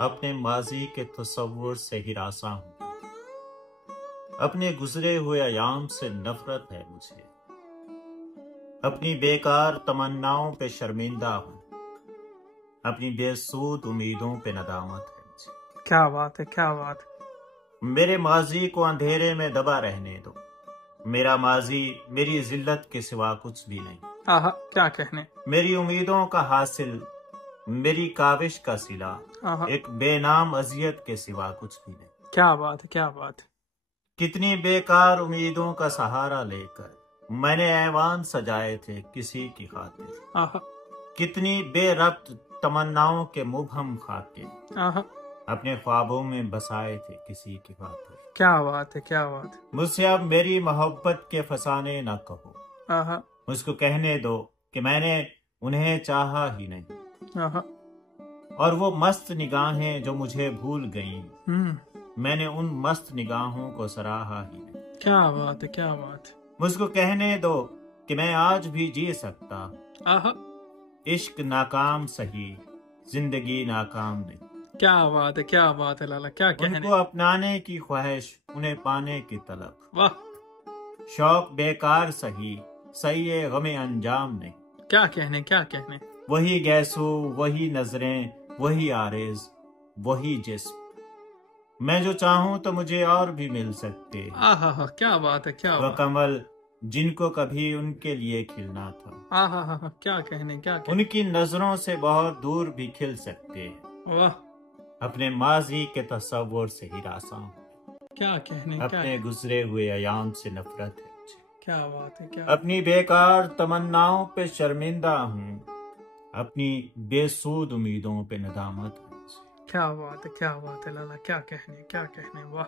अपने माजी के तसव्वुर से हिरासा हूँ। अपने गुजरे हुए अयाम से नफरत है मुझे। अपनी बेकार तमन्नाओं पे शर्मिंदा हूँ। अपनी बेसूद उम्मीदों पे नदामत है मुझे। क्या बात है, क्या बात है। मेरे माजी को अंधेरे में दबा रहने दो। मेरा माजी मेरी जिल्लत के सिवा कुछ भी नहीं। आहा, क्या कहने। मेरी उम्मीदों का हासिल, मेरी काविश का सिला, एक बेनाम अजियत के सिवा कुछ भी नहीं। क्या बात है, क्या बात है। कितनी बेकार उम्मीदों का सहारा लेकर मैंने ऐवान सजाए थे किसी की खातिर। कितनी बेरब्त तमन्नाओं के मुबहम खाके अपने ख्वाबों में बसाए थे किसी की खातिर। क्या बात है, क्या बात है। मुझसे अब मेरी मोहब्बत के फसाने न कहो। मुझको कहने दो कि मैंने उन्हें चाहा ही नहीं। और वो मस्त निगाहें जो मुझे भूल गईं, मैंने उन मस्त निगाहों को सराहा ही नहीं। क्या बात है, क्या बात है। मुझको कहने दो कि मैं आज भी जी सकता। इश्क नाकाम सही, जिंदगी नाकाम नहीं। क्या बात है, क्या बात है लाला, क्या कहने। उनको अपनाने की ख्वाहिश, उन्हें पाने की तलब। वाह। शौक बेकार सही, सही गमे अंजाम नहीं। क्या कहने, क्या कहने। वही गैसू, वही नजरें, वही आरेज, वही जिस्म। मैं जो चाहूं तो मुझे और भी मिल सकते। आहा, क्या बात है, क्या वह बात। कमल जिनको कभी उनके लिए खिलना था। आहा, क्या कहने, क्या कहने। उनकी नजरों से बहुत दूर भी खिल सकते। वाह। अपने माजी के तसव्वुर से हिरासा हूँ। क्या कहने, अपने गुजरे हुए अयाम से नफरत है मुझे। क्या बात है, क्या। अपनी बेकार तमन्नाओं पे शर्मिंदा हूँ। अपनी बेसूद उम्मीदों पे नदामत है मुझे। क्या बात है, क्या बात है लाला, क्या कहने, क्या कहने। वाह।